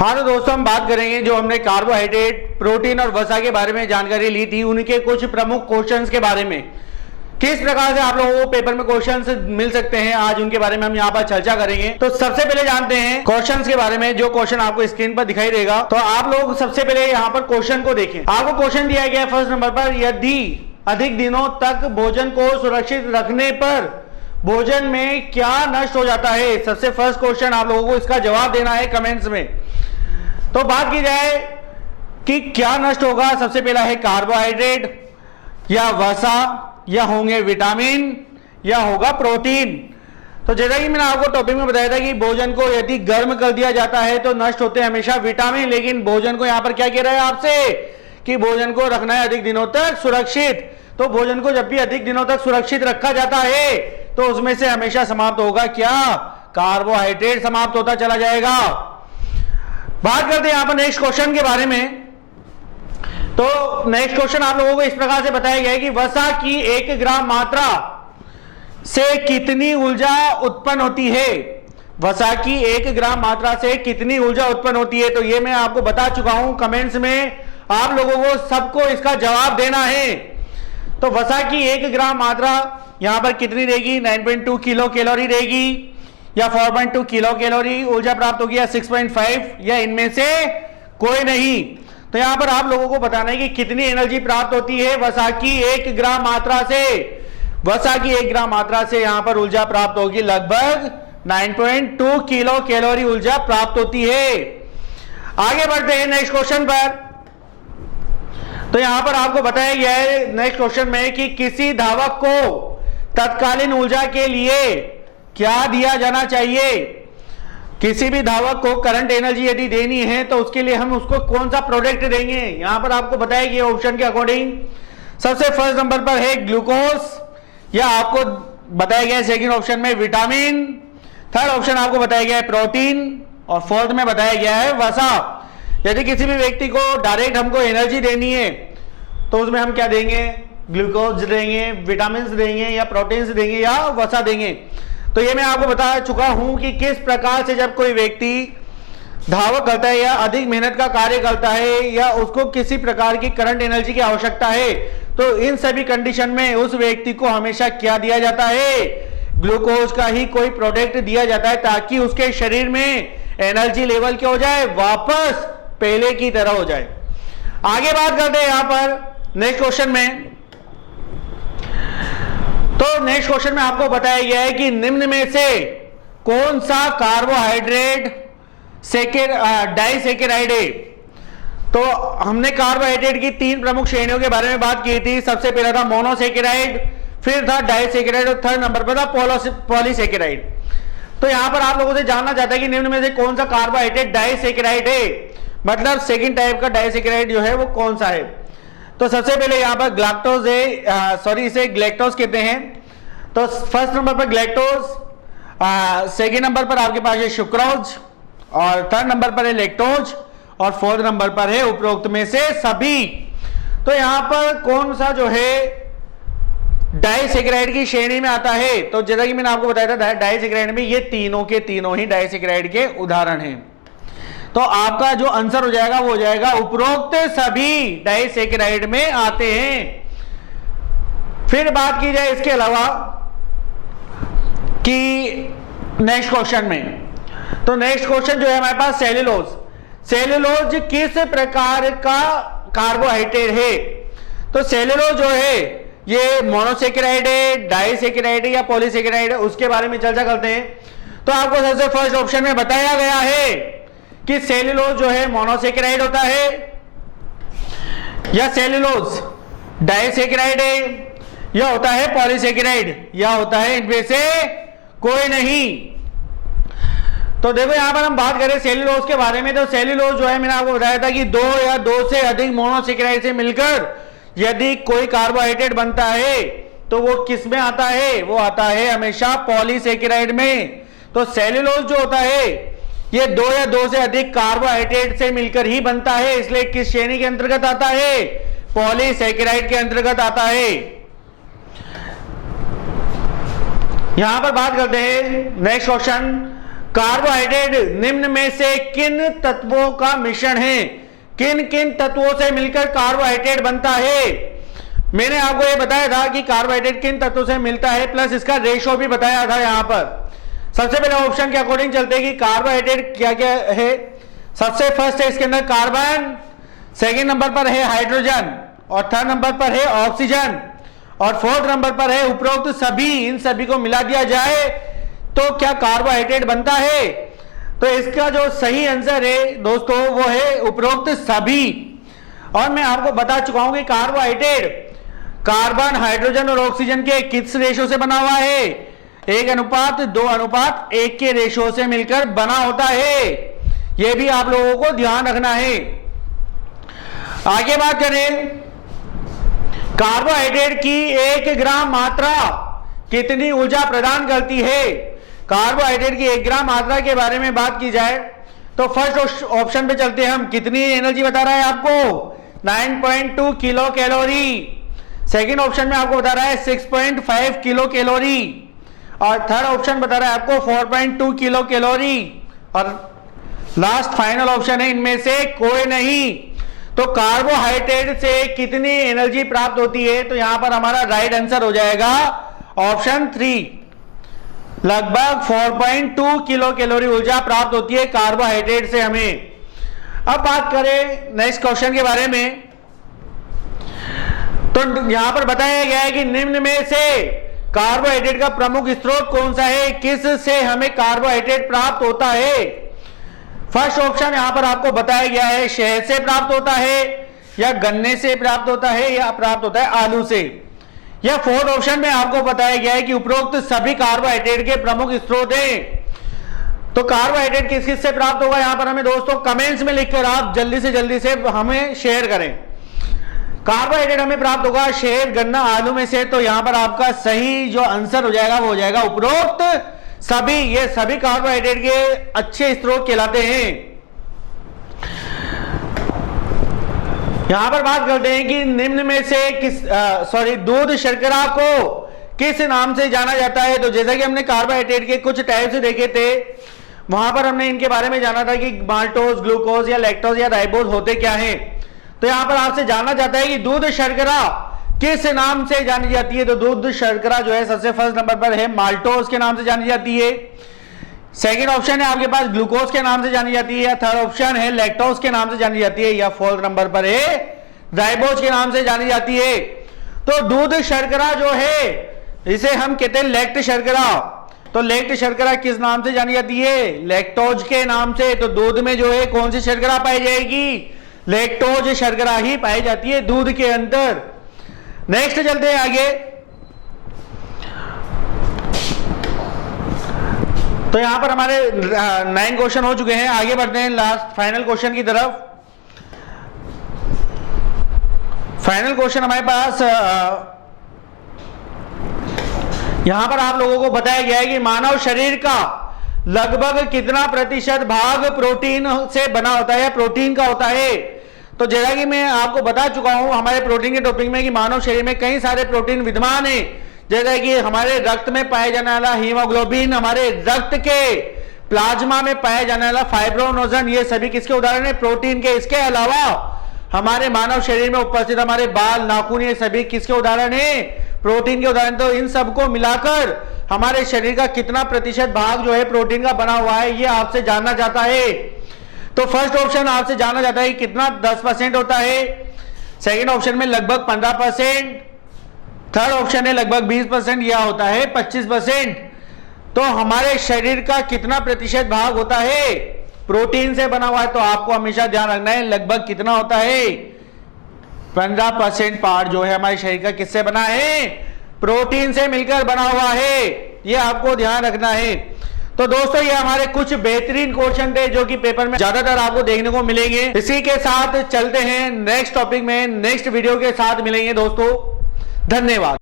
हाँ तो दोस्तों हम बात करेंगे जो हमने कार्बोहाइड्रेट, प्रोटीन और वसा के बारे में जानकारी ली थी, उनके कुछ प्रमुख क्वेश्चंस के बारे में, किस प्रकार से आप लोगों को पेपर में क्वेश्चंस मिल सकते हैं, आज उनके बारे में हम यहाँ पर चर्चा करेंगे। तो सबसे पहले जानते हैं क्वेश्चंस के बारे में। जो क्वेश्चन आपको स्क्रीन पर दिखाई देगा, तो आप लोग सबसे पहले यहाँ पर क्वेश्चन को देखें। आपको क्वेश्चन दिया गया है फर्स्ट नंबर पर, यदि अधिक दिनों तक भोजन को सुरक्षित रखने पर भोजन में क्या नष्ट हो जाता है। सबसे फर्स्ट क्वेश्चन आप लोगों को इसका जवाब देना है कमेंट्स में। तो बात की जाए कि क्या नष्ट होगा, सबसे पहला है कार्बोहाइड्रेट या वसा या होंगे विटामिन या होगा प्रोटीन। तो जैसा कि मैंने आपको टॉपिक में बताया था कि भोजन को यदि गर्म कर दिया जाता है तो नष्ट होते हैं हमेशा विटामिन, लेकिन भोजन को यहां पर क्या कह रहा है आपसे कि भोजन को रखना है अधिक दिनों तक सुरक्षित। तो भोजन को जब भी अधिक दिनों तक सुरक्षित रखा जाता है तो उसमें से हमेशा समाप्त होगा क्या, कार्बोहाइड्रेट समाप्त होता चला जाएगा। बात करते हैं यहां पर नेक्स्ट क्वेश्चन के बारे में। तो नेक्स्ट क्वेश्चन आप लोगों को इस प्रकार से बताया गया है कि वसा की 1 ग्राम मात्रा से कितनी ऊर्जा उत्पन्न होती है। वसा की 1 ग्राम मात्रा से कितनी ऊर्जा उत्पन्न होती है, तो ये मैं आपको बता चुका हूं। कमेंट्स में आप लोगों को सबको इसका जवाब देना है। तो वसा की 1 ग्राम मात्रा यहां पर कितनी रहेगी, 9.2 किलो कैलोरी रहेगी या 4.2 किलो कैलोरी ऊर्जा प्राप्त होगी या 6.5 या इनमें से कोई नहीं। तो यहां पर आप लोगों को बताना है कि कितनी एनर्जी प्राप्त होती है वसा की 1 ग्राम मात्रा से। वसा की 1 ग्राम मात्रा से यहां पर ऊर्जा प्राप्त होगी लगभग 9.2 किलो कैलोरी ऊर्जा प्राप्त होती है। आगे बढ़ते हैं नेक्स्ट क्वेश्चन पर। तो यहां पर आपको बताया गया है नेक्स्ट क्वेश्चन में कि किसी धावक को तत्कालीन ऊर्जा के लिए क्या दिया जाना चाहिए। किसी भी धावक को करंट एनर्जी यदि देनी है तो उसके लिए हम उसको कौन सा प्रोडक्ट देंगे, यहां पर आपको बताया गया ऑप्शन के अकॉर्डिंग। सबसे फर्स्ट नंबर पर है ग्लूकोज या आपको बताया गया है सेकंड ऑप्शन में विटामिन, थर्ड ऑप्शन आपको बताया गया है प्रोटीन और फोर्थ में बताया गया है वसा। यदि किसी भी व्यक्ति को डायरेक्ट हमको एनर्जी देनी है तो उसमें हम क्या देंगे, ग्लूकोज देंगे, विटामिन देंगे या प्रोटीन देंगे या वसा देंगे। तो ये मैं आपको बता चुका हूं कि किस प्रकार से जब कोई व्यक्ति धावक करता है या अधिक मेहनत का कार्य करता है या उसको किसी प्रकार की करंट एनर्जी की आवश्यकता है, तो इन सभी कंडीशन में उस व्यक्ति को हमेशा क्या दिया जाता है, ग्लूकोज का ही कोई प्रोडक्ट दिया जाता है ताकि उसके शरीर में एनर्जी लेवल क्या हो जाए, वापस पहले की तरह हो जाए। आगे बात करते हैं यहां पर नेक्स्ट क्वेश्चन में। तो नेक्स्ट क्वेश्चन में आपको बताया गया है कि निम्न में से कौन सा कार्बोहाइड्रेट डाइसैकेराइड है। तो हमने कार्बोहाइड्रेट की 3 प्रमुख श्रेणियों के बारे में बात की थी। सबसे पहला था मोनोसैकेराइड, फिर था डाइसैकेराइड और थर्ड नंबर पर था पॉलीसैकेराइड। तो यहां पर आप लोगों से जानना चाहता है कि निम्न में से कौन सा कार्बोहाइड्रेट डाइसैकेराइड है, मतलब सेकंड टाइप का डाइसैकेराइड जो है वो कौन सा है। तो सबसे पहले यहां पर ग्लैक्टोज है, इसे ग्लैक्टोज कहते हैं। तो फर्स्ट नंबर पर ग्लैक्टोज, सेकंड नंबर पर आपके पास है सुक्रोज और थर्ड नंबर पर है लैक्टोज और फोर्थ नंबर पर है उपरोक्त में से सभी। तो यहां पर कौन सा जो है डाइसैकेराइड की श्रेणी में आता है, तो जैसा कि मैंने आपको बताया था डाइसैकेराइड में ये तीनों के तीनों ही डाइसैकेराइड के उदाहरण हैं। तो आपका जो आंसर हो जाएगा वो हो जाएगा उपरोक्त सभी डाइसैकेराइड में आते हैं। फिर बात की जाए इसके अलावा कि नेक्स्ट क्वेश्चन में, तो नेक्स्ट क्वेश्चन जो है हमारे पास सेल्यूलोज। सेल्यूलोज किस प्रकार का कार्बोहाइड्रेट है। तो सेल्यूलोज जो है ये मोनोसैकेराइड है, डाइसैकेराइड है या पॉलीसैकेराइड है, उसके बारे में चर्चा करते हैं। तो आपको सबसे फर्स्ट ऑप्शन में बताया गया है कि सेल्यूलोज जो है मोनोसैकेराइड होता है या सेल्यूलोज डाइसैकेराइड है या होता है पॉलीसैकेराइड या होता है इनमें से कोई नहीं। तो देखो यहां पर हम बात करें सेल्यूलोज के बारे में, तो सेल्यूलोज जो है मैंने आपको बताया था कि 2 या 2 से अधिक मोनोसैकेराइड से मिलकर यदि कोई कार्बोहाइड्रेट बनता है तो वो किस में आता है, वो आता है हमेशा पॉलीसैकेराइड में। तो सेल्यूलोज जो होता है ये 2 या 2 से अधिक कार्बोहाइड्रेट से मिलकर ही बनता है, इसलिए किस श्रेणी के अंतर्गत आता है, पॉलीसैकेराइड के अंतर्गत आता है। यहां पर बात करते हैं नेक्स्ट क्वेश्चन कार्बोहाइड्रेट निम्न में से किन तत्वों का मिश्रण है? किन किन तत्वों से मिलकर कार्बोहाइड्रेट बनता है? मैंने आपको यह बताया था कि कार्बोहाइड्रेट किन तत्वों से मिलता है, प्लस इसका रेशो भी बताया था यहां पर। सबसे पहले ऑप्शन के अकॉर्डिंग चलते हैं कि कार्बोहाइड्रेट क्या क्या है। सबसे फर्स्ट है इसके अंदर कार्बन, सेकंड नंबर पर है हाइड्रोजन, और थर्ड नंबर पर है ऑक्सीजन, और फोर्थ नंबर पर है उपरोक्त सभी। इन सभी को मिला दिया जाए तो क्या कार्बोहाइड्रेट बनता है? तो इसका जो सही आंसर है दोस्तों वो है उपरोक्त सभी। और मैं आपको बता चुका हूं कि कार्बोहाइड्रेट कार्बन, हाइड्रोजन और ऑक्सीजन के किस रेशो से बना हुआ है? 1:2:1 के रेशो से मिलकर बना होता है। यह भी आप लोगों को ध्यान रखना है। आगे बात करें, कार्बोहाइड्रेट की 1 ग्राम मात्रा कितनी ऊर्जा प्रदान करती है? कार्बोहाइड्रेट की 1 ग्राम मात्रा के बारे में बात की जाए तो फर्स्ट ऑप्शन पे चलते हैं हम। कितनी एनर्जी बता रहा है आपको? 9.2 किलो कैलोरी। सेकेंड ऑप्शन में आपको बता रहा है 6.5 किलो कैलोरी, और थर्ड ऑप्शन बता रहा है आपको 4.2 किलो कैलोरी, और लास्ट फाइनल ऑप्शन है इनमें से कोई नहीं। तो कार्बोहाइड्रेट से कितनी एनर्जी प्राप्त होती है? तो यहां पर हमारा राइट आंसर हो जाएगा ऑप्शन 3, लगभग 4.2 किलो कैलोरी ऊर्जा प्राप्त होती है कार्बोहाइड्रेट से हमें। अब बात करें नेक्स्ट क्वेश्चन के बारे में, तो यहां पर बताया गया है कि निम्न में से कार्बोहाइड्रेट का प्रमुख स्रोत कौन सा है? किस से हमें कार्बोहाइड्रेट प्राप्त होता है? फर्स्ट ऑप्शन यहां पर आपको बताया गया है शहद से प्राप्त होता है, या गन्ने से प्राप्त होता है, या प्राप्त होता है आलू से। या फोर्थ ऑप्शन में आपको बताया गया है कि उपरोक्त सभी कार्बोहाइड्रेट के प्रमुख स्रोत हैं। तो कार्बोहाइड्रेट किस किस से प्राप्त होगा यहां पर हमें दोस्तों कमेंट्स में लिखकर आप जल्दी से हमें शेयर करें। कार्बोहाइड्रेट हमें प्राप्त होगा शहद, गन्ना, आलू में से। तो यहां पर आपका सही जो आंसर हो जाएगा वो हो जाएगा उपरोक्त सभी। ये सभी कार्बोहाइड्रेट के अच्छे स्रोत कहलाते हैं। यहां पर बात करते हैं कि निम्न में से दूध शर्करा को किस नाम से जाना जाता है? तो जैसा कि हमने कार्बोहाइड्रेट के कुछ टाइप्स देखे थे, वहां पर हमने इनके बारे में जाना था कि माल्टोज, ग्लूकोज या लैक्टोज या राइबोज होते क्या हैं। तो यहां पर आपसे जानना चाहता है कि दूध शर्करा किस नाम से जानी जाती है? तो दूध शर्करा जो है सबसे फर्स्ट नंबर पर है माल्टोज के नाम से जानी जाती है। सेकंड ऑप्शन है आपके पास ग्लूकोज के नाम से जानी जाती है, या थर्ड ऑप्शन है लैक्टोज के नाम से जानी जाती है, या फोर्थ नंबर पर है राइबोज के नाम से जानी जाती है। तो दूध शर्करा जो है इसे हम कहते हैं लैक्ट शर्करा। तो लैक्ट शर्करा किस नाम से जानी जाती है? लैक्टोज के नाम से। तो दूध में जो है कौन सी शर्करा पाई जाएगी? लैक्टोज शर्करा ही पाई जाती है दूध के अंदर। नेक्स्ट चलते हैं आगे। तो यहां पर हमारे 9 क्वेश्चन हो चुके हैं। आगे बढ़ते हैं लास्ट फाइनल क्वेश्चन की तरफ। फाइनल क्वेश्चन हमारे पास यहां पर आप लोगों को बताया गया है कि मानव शरीर का लगभग कितना प्रतिशत भाग प्रोटीन से बना होता है, प्रोटीन का होता है। तो जैसा कि मैं आपको बता चुका हूं हमारे प्रोटीन के टॉपिक में कि मानव शरीर में कई सारे प्रोटीन विद्यमान है, जैसा कि हमारे रक्त में पाया जाने वाला हीमोग्लोबिन, हमारे रक्त के प्लाज्मा में पाया जाने वाला फाइब्रोनोजन, ये सभी किसके उदाहरण है? प्रोटीन के। इसके अलावा हमारे मानव शरीर में उपस्थित हमारे बाल, नाखून, ये सभी किसके उदाहरण है? प्रोटीन के उदाहरण। तो इन सबको मिलाकर हमारे शरीर का कितना प्रतिशत भाग जो है प्रोटीन का बना हुआ है, ये आपसे जानना चाहता है। तो फर्स्ट ऑप्शन आपसे जानना चाहता है कि कितना 10% होता है, सेकंड ऑप्शन में लगभग 15%, थर्ड ऑप्शन है लगभग 20%, या होता है 25%। तो हमारे शरीर का कितना प्रतिशत भाग होता है प्रोटीन से बना हुआ है? तो आपको हमेशा ध्यान रखना है लगभग कितना होता है? 15% पार्ट जो है हमारे शरीर का किससे बना है? प्रोटीन से मिलकर बना हुआ है। ये आपको ध्यान रखना है। तो दोस्तों ये हमारे कुछ बेहतरीन क्वेश्चन थे जो कि पेपर में ज्यादातर आपको देखने को मिलेंगे। इसी के साथ चलते हैं नेक्स्ट टॉपिक में, नेक्स्ट वीडियो के साथ मिलेंगे दोस्तों। धन्यवाद।